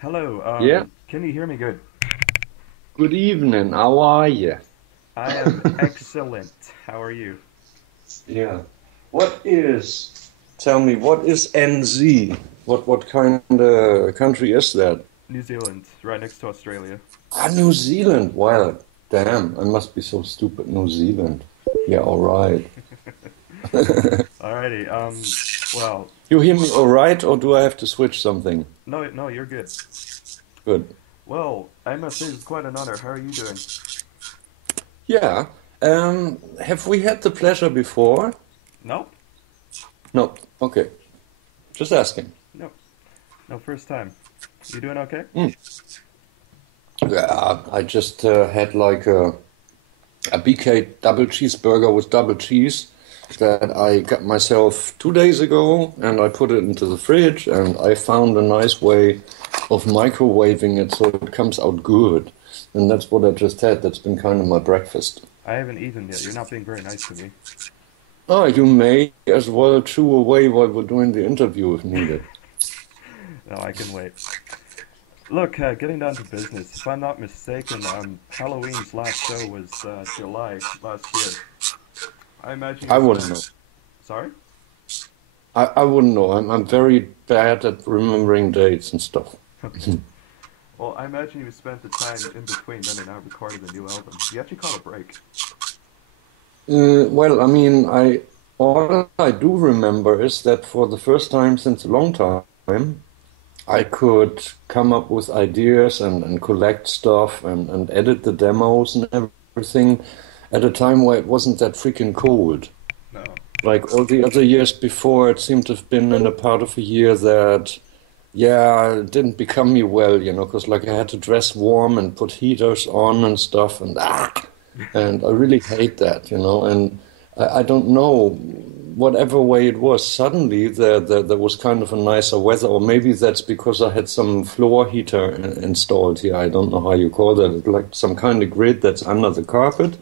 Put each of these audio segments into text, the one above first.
Hello, Yeah, can you hear me good? good evening. How are you? I am excellent. How are you? Yeah. Tell me, what is NZ? What kind of country is that? New Zealand, right next to Australia. Ah, New Zealand. Well, damn, I must be so stupid. New Zealand. Yeah, all right. Alrighty, well, You hear me all right, or do I have to switch something? no, no, you're good. Good. Well, I must say this is quite an honor. How are you doing? Yeah. Have we had the pleasure before? No? No. Okay. Just asking. No, no, first time. You doing okay? Hmm. Yeah, I just had like a BK double cheeseburger with double cheese that I got myself 2 days ago, and I put it into the fridge, and I found a nice way of microwaving it so it comes out good. And that's what I just had. That's been kind of my breakfast. I haven't eaten yet. You're not being very nice to me. Oh, you may as well chew away while we're doing the interview if needed. No, I can wait. Look, getting down to business. If I'm not mistaken, Halloween's last show was July last year. I imagine you I wouldn't spent. know. Sorry? I wouldn't know. I'm very bad at remembering dates and stuff. Okay. Well, I imagine you spent the time in between then and now recording the new album. You actually caught a break. Well, I mean, I all I do remember is that for the first time since a long time, I could come up with ideas and collect stuff and edit the demos and everything at a time where it wasn't that freaking cold. No. Like all the other years before, it seemed to have been in a part of a year that, yeah, it didn't become me well, because like I had to dress warm and put heaters on and stuff, and I really hate that. And I don't know, whatever way it was, suddenly there was kind of a nicer weather, or maybe that's because I had some floor heater installed here. I don't know how you call that, like some kind of grid that's under the carpet,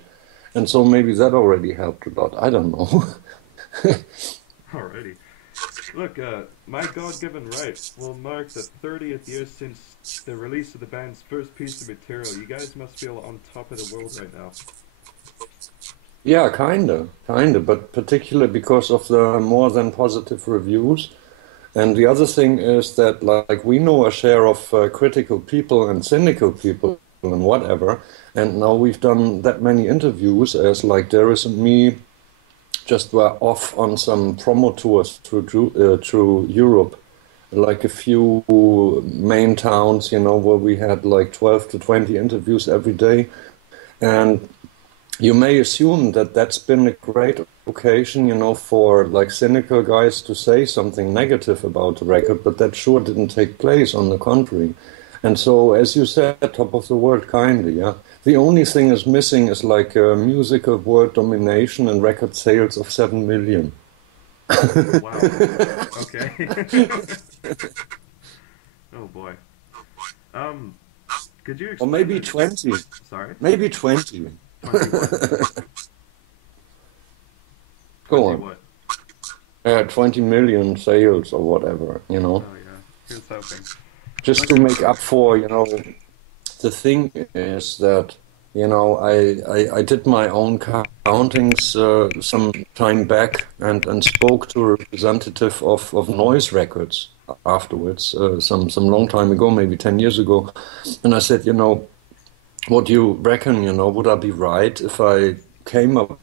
and so maybe that already helped a lot. I don't know. Alrighty. Look, my God-Given Right will mark the 30th year since the release of the band's first piece of material. You guys must feel on top of the world right now. Yeah, kinda, but particularly because of the more than positive reviews. And the other thing is that, like, we know a share of critical people and cynical people and whatever, and now we've done that many interviews as, like, Darius and me just were off on some promo tours through Europe, like a few main towns, where we had like 12 to 20 interviews every day. And you may assume that that's been a great occasion, for like cynical guys to say something negative about the record, but that sure didn't take place, on the contrary. And so, as you said, top of the world, kindly, yeah. The only thing is missing is like a musical world domination and record sales of 7 million. Wow. Okay. Oh boy. Um, could you Or explain maybe the... 20. Sorry? Maybe 20. 20 what? Go 20 on. what? 20 million sales or whatever. Oh yeah. Here's hoping. Just Look, to make up for, the thing is that, I did my own countings some time back and spoke to a representative of Noise Records afterwards, some long time ago, maybe 10 years ago. And I said, what do you reckon, would I be right if I came up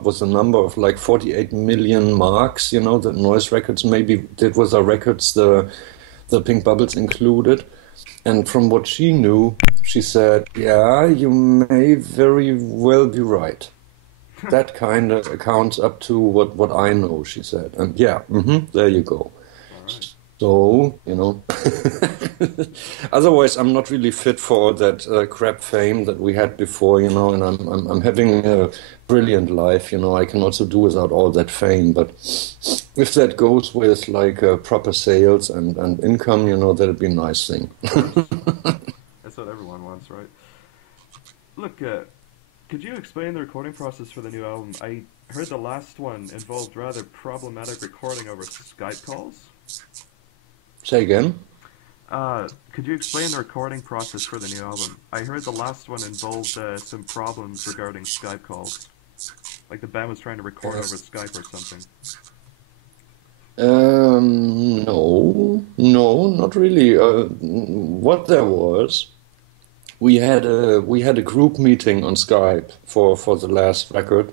with a number of like 48 million marks, that Noise Records maybe did with our records, the Pink Bubbles included? And from what she knew, she said, yeah, you may very well be right. That kind of accounts up to what I know, she said. And yeah, there you go. alright. So, otherwise I'm not really fit for all that crap fame that we had before, and I'm having a brilliant life, I can also do without all that fame. But if that goes with like proper sales and income, that'd be a nice thing. Of course. That's what everyone wants, right? Look, could you explain the recording process for the new album? I heard the last one involved rather problematic recording over Skype calls. Say again? Could you explain the recording process for the new album? I heard the last one involved some problems regarding Skype calls. Like the band was trying to record over Skype or something. No, not really. What there was, we had a group meeting on Skype for the last record,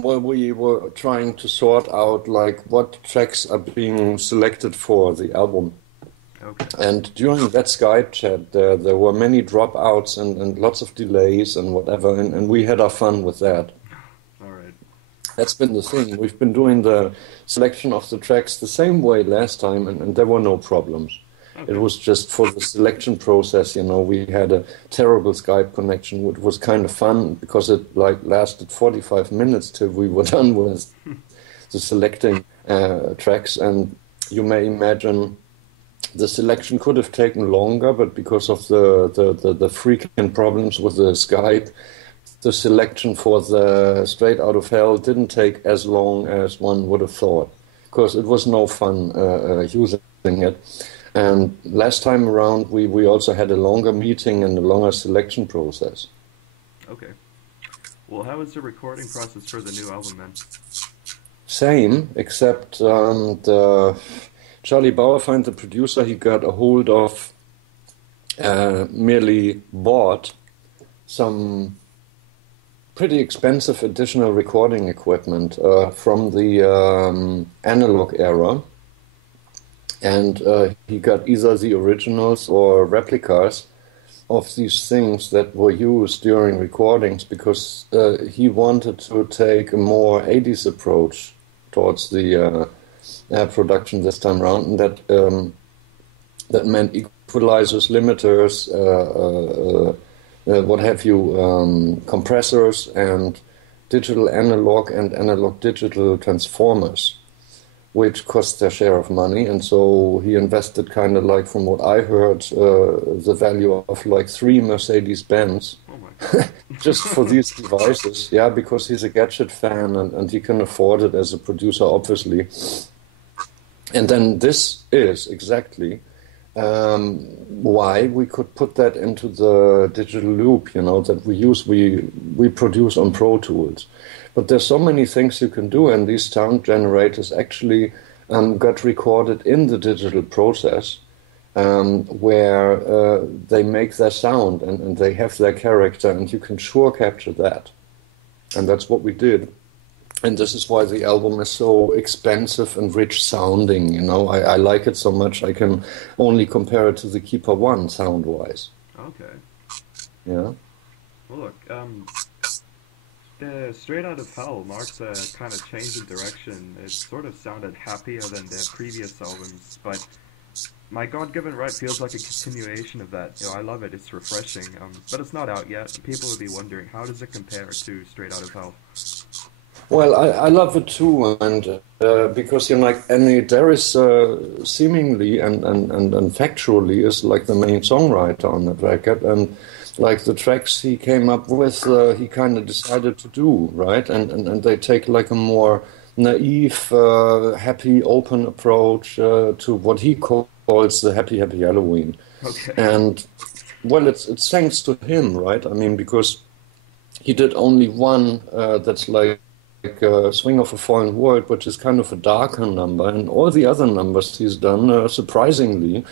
where we were trying to sort out like what tracks are being selected for the album. Okay. And during that Skype chat, there were many dropouts and lots of delays and whatever, and we had our fun with that. All right. That's been the thing. We've been doing the selection of the tracks the same way last time, and there were no problems. Okay. It was just for the selection process, we had a terrible Skype connection, which was kind of fun because it like lasted 45 minutes till we were done with the selecting tracks. And you may imagine the selection could have taken longer, but because of the frequent problems with the Skype, the selection for the Straight Out of Hell didn't take as long as one would have thought, because it was no fun using it. And last time around, we also had a longer meeting and a longer selection process. Okay. Well, how was the recording process for the new album then? Same, except Charlie Bauerfeind, the producer, he got a hold of, merely bought some pretty expensive additional recording equipment from the analog era. And he got either the originals or replicas of these things that were used during recordings, because he wanted to take a more 80s approach towards the production this time around, and that meant equalizers, limiters, what have you, compressors, and digital analog and analog digital transformers, which cost their share of money. And so he invested kind of like, from what I heard, the value of like 3 Mercedes-Benz just for these devices. Yeah, because he's a gadget fan and he can afford it as a producer, obviously. And then this is exactly why we could put that into the digital loop, that we produce on Pro Tools. But there's so many things you can do, and these sound generators actually got recorded in the digital process, where they make their sound and they have their character, and you can sure capture that. And that's what we did. And this is why the album is so expensive and rich sounding. I like it so much I can only compare it to the Keeper One sound-wise. Okay. Yeah. Well, look, the Straight Out of Hell marks a kind of change in direction. It sort of sounded happier than the previous albums, but my God-Given Right feels like a continuation of that. I love it. It's refreshing, but it's not out yet. People will be wondering, how does it compare to Straight Out of Hell? Well, I love it too, and because any Darius seemingly and factually is like the main songwriter on that record, and like the tracks he came up with, he kind of decided to do, right, and they take like a more naive, happy, open approach to what he calls the happy Halloween. Okay. And well, it's thanks to him, right? I mean, because he did only one that's like Swing of a Fallen World, which is kind of a darker number, and all the other numbers he's done, surprisingly,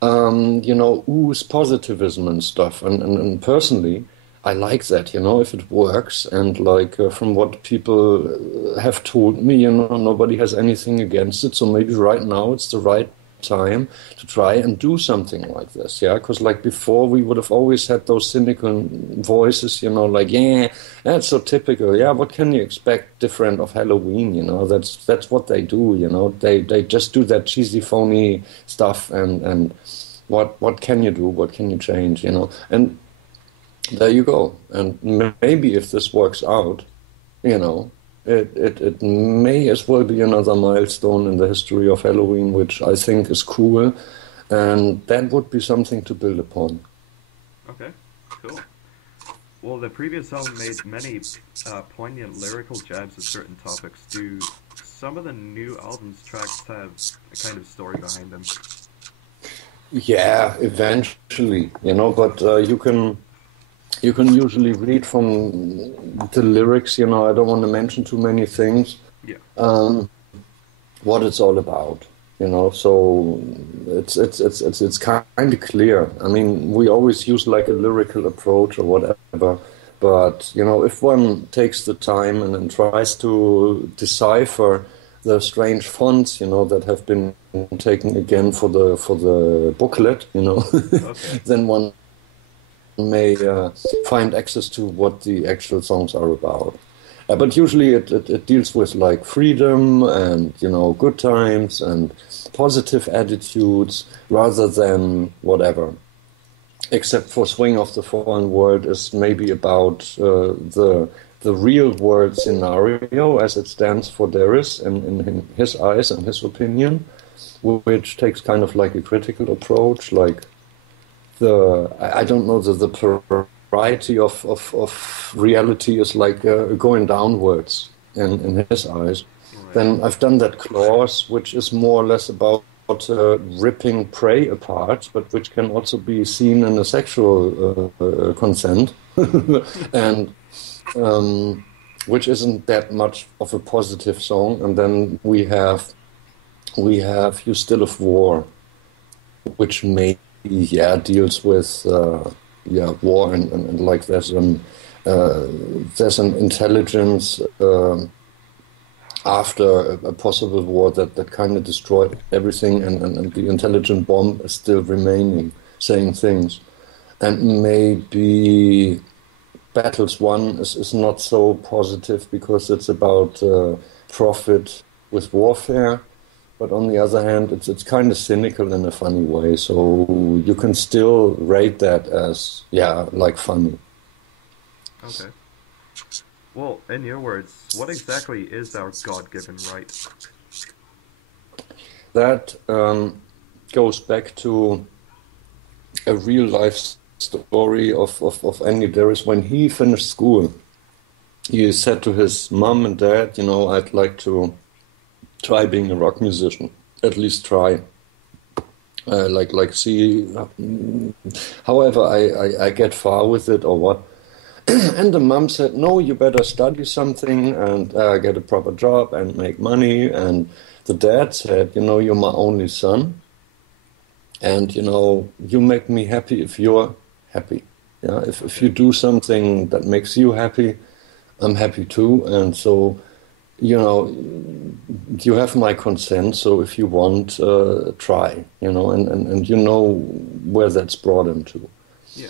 ooze positivism and stuff. And personally, I like that, if it works. And like from what people have told me, nobody has anything against it. So maybe right now it's the right time to try and do something like this, yeah, because like before we would have always had those cynical voices, like, yeah, that's so typical, yeah, what can you expect different of Helloween, that's what they do, they just do that cheesy phony stuff, and what can you do, what can you change, and there you go. And maybe if this works out, It may as well be another milestone in the history of Helloween, which I think is cool, and that would be something to build upon. Okay, cool. Well, the previous album made many poignant lyrical jabs at certain topics. Do some of the new album's tracks have a kind of story behind them? Yeah, eventually, but you can usually read from the lyrics, I don't want to mention too many things, Yeah. what it's all about, so it's kind of clear. I mean, we always use like a lyrical approach or whatever, but, if one takes the time and then tries to decipher the strange fonts, that have been taken again for the booklet, Okay. then one may find access to what the actual songs are about. But usually it deals with like freedom and, good times and positive attitudes rather than whatever. Except for Swing of the Fallen World is maybe about the real world scenario as it stands for Darius in his eyes and his opinion, which takes kind of like a critical approach, like I don't know, the variety of reality is like going downwards in his eyes. Right. Then I've done that clause, which is more or less about ripping prey apart, but which can also be seen in a sexual consent, and which isn't that much of a positive song. And then we have You Still of War, which deals with war and like there's an intelligence after a possible war that kind of destroyed everything, and the intelligent bomb is still remaining, saying things. And maybe Battles Won is not so positive because it's about profit with warfare. But on the other hand, it's kind of cynical in a funny way, so you can still rate that as, like funny. Okay. Well, in your words, what exactly is our God-given right? That goes back to a real-life story of Andy Darius. When he finished school, he said to his mom and dad, I'd like to try being a rock musician, at least try. See, however I get far with it or what. And the mom said, no, you better study something and get a proper job and make money. And the dad said, you're my only son. And, you make me happy if you're happy. Yeah, if you do something that makes you happy, I'm happy too. And so, you have my consent. So if you want, try, and where that's brought him to. Yeah.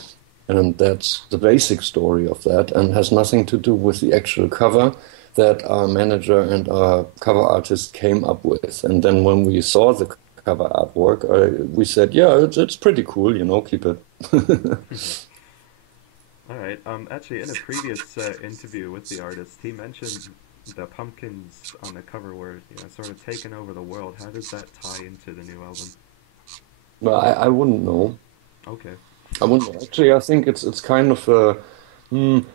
And that's the basic story of that, and has nothing to do with the actual cover that our manager and our cover artist came up with. And then when we saw the cover artwork, we said, it's pretty cool, keep it. All right. Actually, in a previous interview with the artist, he mentioned the pumpkins on the cover were sort of taking over the world. How does that tie into the new album? Well, I wouldn't know. Okay. Actually, I think it's kind of a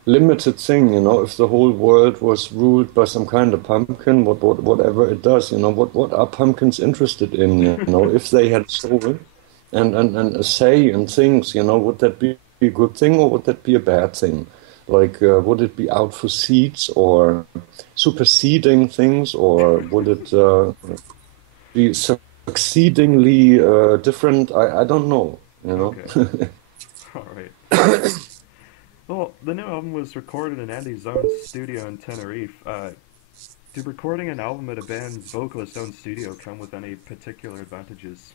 limited thing, if the whole world was ruled by some kind of pumpkin, whatever it does, what are pumpkins interested in, if they had soul and a say in things, would that be a good thing or would that be a bad thing? Like, would it be out for seeds or superseding things, or would it be succeedingly different? I don't know, Okay. All right. Well, the new album was recorded in Andy's own studio in Tenerife. Did recording an album at a band's vocalist's own studio come with any particular advantages?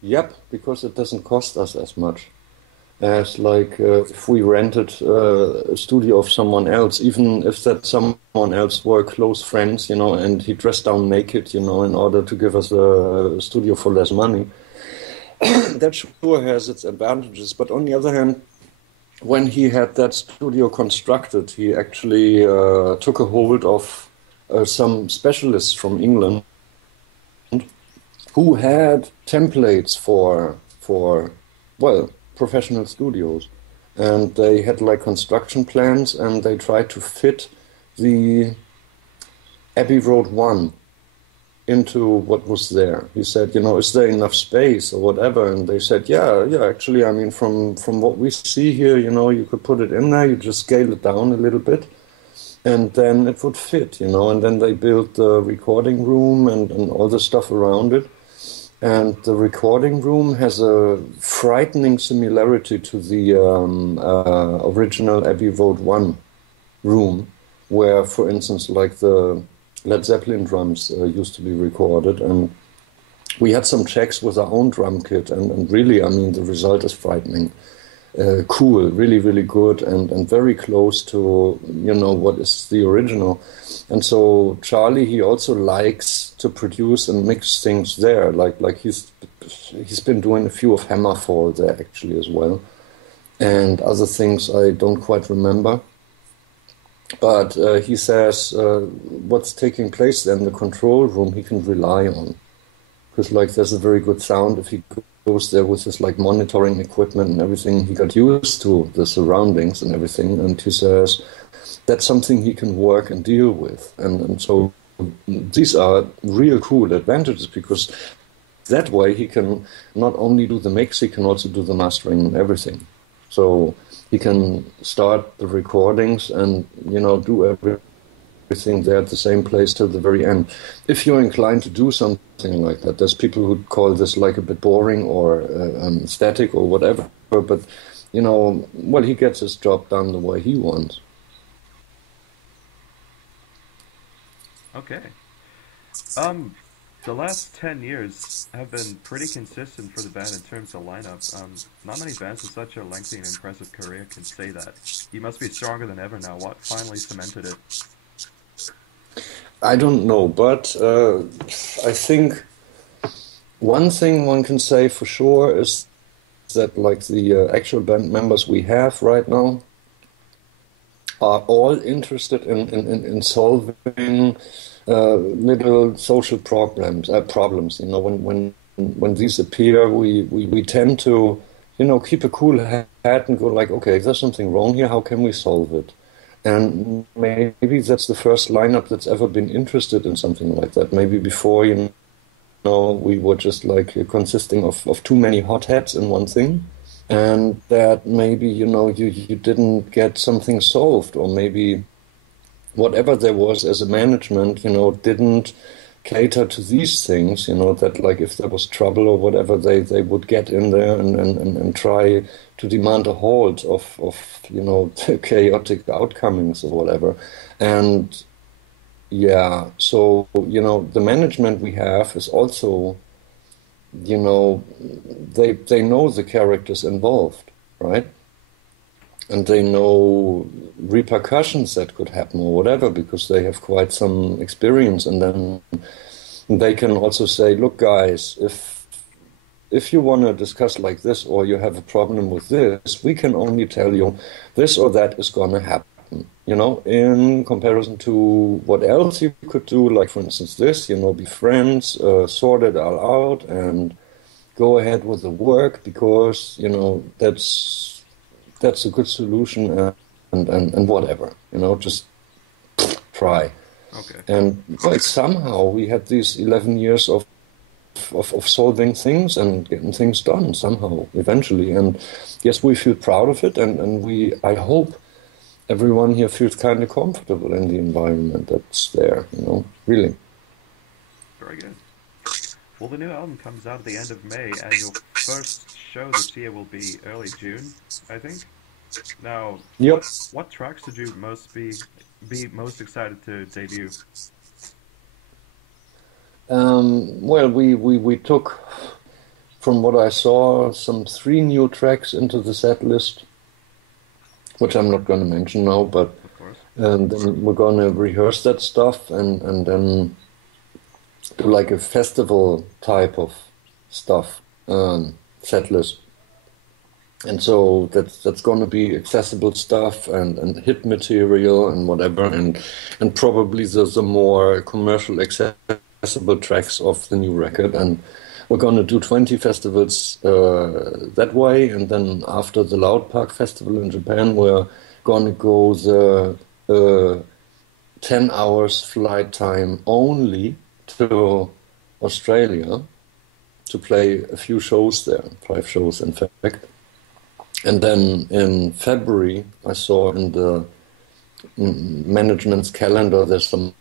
Yep, because it doesn't cost us as much as if we rented a studio of someone else, even if that someone else were close friends, and he dressed down naked, in order to give us a studio for less money. That sure has its advantages, but on the other hand, when he had that studio constructed, he actually took a hold of some specialists from England who had templates for professional studios, and they had construction plans, and they tried to fit the Abbey Road 1 into what was there. He said, is there enough space or whatever? And they said, yeah, actually, I mean, from what we see here, you could put it in there, you just scale it down a little bit, and then it would fit, and then they built the recording room and all the stuff around it. And the recording room has a frightening similarity to the original Abbey Road 1 room, where, for instance, like the Led Zeppelin drums used to be recorded. And we had some checks with our own drum kit, and really, I mean, the result is frightening. Cool, really, really good, and very close to, what is the original. And so Charlie, he also likes to produce and mix things there. Like he's been doing a few of Hammerfall there actually as well, and other things I don't quite remember. But he says what's taking place there in the control room he can rely on, because like there's a very good sound if he goes there with his like monitoring equipment and everything. He got used to the surroundings and everything, and he says that's something he can work and deal with. And so these are real cool advantages, because that way he can not only do the mix, he can also do the mastering and everything. So he can start the recordings and, do everything there at the same place till the very end. If you're inclined to do something like that, there's people who call this like a bit boring or static or whatever, but, he gets his job done the way he wants. Okay. The last 10 years have been pretty consistent for the band in terms of lineup. Not many bands with such a lengthy and impressive career can say that. You must be stronger than ever now. What finally cemented it? I don't know, but I think one thing one can say for sure is that like the actual band members we have right now are all interested in solving little social problems. When these appear, we tend to, keep a cool head and go like, okay, there's something wrong here. How can we solve it? And maybe that's the first lineup that's ever been interested in something like that. Maybe before, we were just like consisting of too many hotheads in one thing. And that maybe, you didn't get something solved, or maybe whatever there was as a management, didn't cater to these things, that like if there was trouble or whatever, they would get in there and try to demand a halt of chaotic outcomings or whatever. And yeah, so, the management we have is also, they know the characters involved, right? And they know repercussions that could happen or whatever, because they have quite some experience. And then they can also say, look, guys, if you want to discuss like this, or you have a problem with this, we can only tell you this or that is going to happen, in comparison to what else you could do, like, for instance, this, be friends, sort it all out and go ahead with the work, because, that's a good solution, and whatever, just try. Okay. And somehow we had these 11 years of solving things and getting things done somehow, eventually. And yes, we feel proud of it, and I hope everyone here feels kind of comfortable in the environment that's there, really. Very good. Well, the new album comes out at the end of May, and your first show this year will be early June, I think. Now, yep. What tracks did you be most excited to debut? We took, from what I saw, some 3 new tracks into the set list, which I'm not going to mention now, but of course. Then we're going to rehearse that stuff and then do like a festival type of stuff, set list. And so that's going to be accessible stuff and hit material and whatever, and probably the more commercial accessible tracks of the new record. And we're going to do 20 festivals that way, and then after the Loud Park Festival in Japan, we're going to go the 10 hours flight time only to Australia to play a few shows there, 5 shows in fact. And then in February, I saw in the management's calendar there's some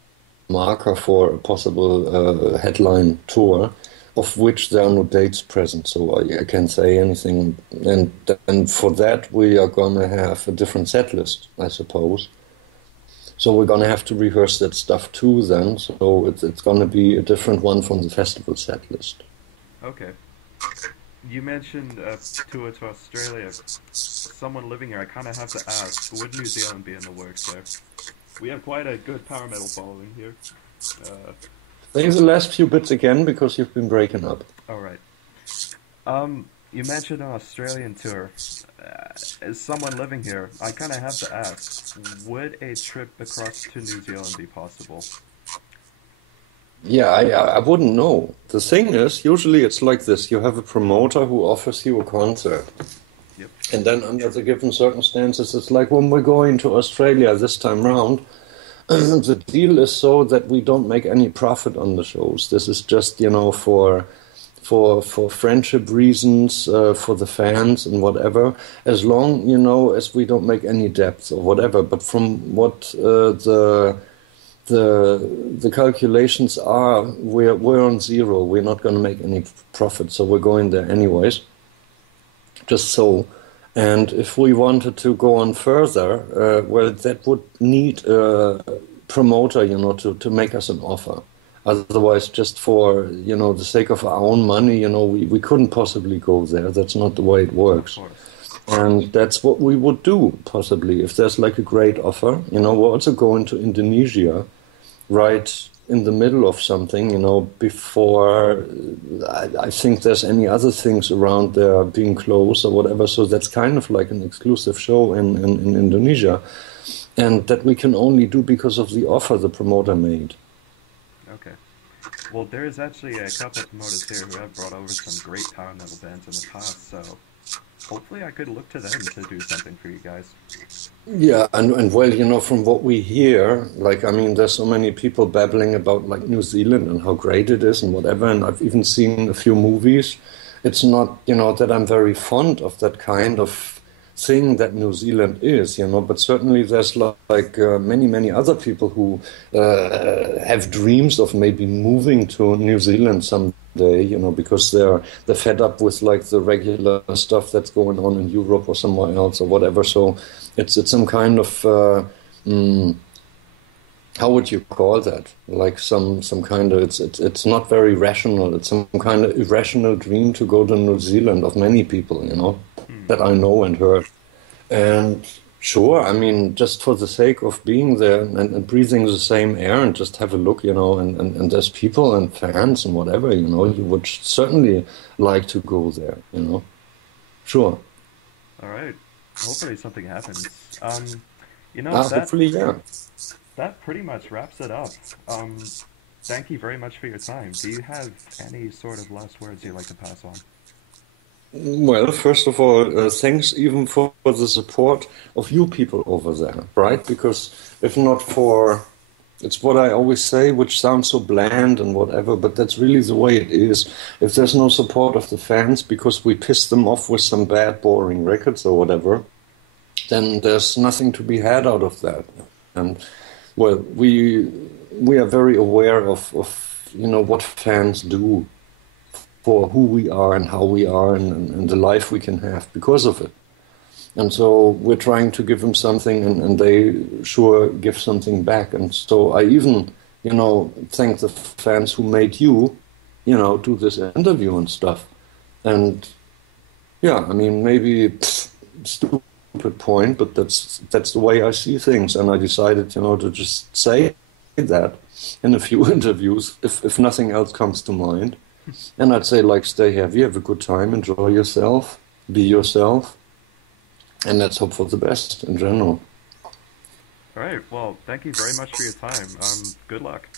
marker for a possible headline tour, of which there are no dates present, so I can't say anything. And then for that, we are going to have a different set list, I suppose. So we're going to have to rehearse that stuff too then, so it's going to be a different one from the festival set list. Okay. You mentioned a tour to Australia. Someone living here, I kind of have to ask, would New Zealand be in the works there? We have quite a good power metal following here. Say the last few bits again, because you've been breaking up. Alright. You mentioned an Australian tour. As someone living here, I kind of have to ask, would a trip across to New Zealand be possible? Yeah, I wouldn't know. The thing is, usually it's like this. You have a promoter who offers you a concert. Yep. And then under the given circumstances, it's like when we're going to Australia this time round, the deal is so that we don't make any profit on the shows. This is just, for friendship reasons, for the fans and whatever, as long, as we don't make any debts or whatever. But from what the calculations are, we're on zero. We're not going to make any profit, so we're going there anyways. Just so. And if we wanted to go on further, well, that would need a promoter, to make us an offer. Otherwise, just for, the sake of our own money, we couldn't possibly go there. That's not the way it works. And that's what we would do, possibly, if there's like a great offer. We're also going to Indonesia, right in the middle of something, before I think there's any other things around there being closed or whatever. So that's kind of like an exclusive show in Indonesia. And that we can only do because of the offer the promoter made. Okay. Well, there is actually a couple of promoters here who have brought over some great power metal bands in the past, so hopefully I could look to them to do something for you guys. Yeah, and well, from what we hear, there's so many people babbling about, New Zealand and how great it is and whatever, and I've even seen a few movies. It's not, that I'm very fond of that kind of thing that New Zealand is, but certainly there's many other people who have dreams of maybe moving to New Zealand someday, because they're fed up with the regular stuff that's going on in Europe or somewhere else or whatever. So it's some kind of how would you call that? Some kind of it's not very rational. It's some kind of irrational dream to go to New Zealand of many people, that I know and heard. And sure, just for the sake of being there and breathing the same air and just have a look, and there's people and fans and whatever, you would certainly like to go there, Sure. All right. Hopefully something happens. Hopefully, yeah. That pretty much wraps it up. Thank you very much for your time. Do you have any sort of last words you'd like to pass on? Well, first of all, thanks even for the support of you people over there, right? Because if not for, it's what I always say, which sounds so bland and whatever, but that's really the way it is. If there's no support of the fans because we piss them off with some bad, boring records or whatever, then there's nothing to be had out of that. And, well, we are very aware of what fans do for who we are and how we are and the life we can have because of it. And so we're trying to give them something and they sure give something back. And so I even, thank the fans who made you, do this interview and stuff. And yeah, maybe stupid point, but that's the way I see things. And I decided, to just say that in a few interviews, if nothing else comes to mind. And I'd say, stay heavy, have a good time, enjoy yourself, be yourself, and let's hope for the best in general. All right. Well, thank you very much for your time. Good luck.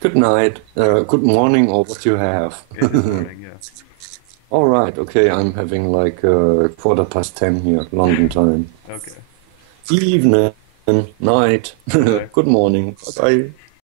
Good night, good morning, or what you have. It is morning, yeah. All right. Okay, I'm having 10:15 here, London time. Okay. Evening, night, good morning. Bye.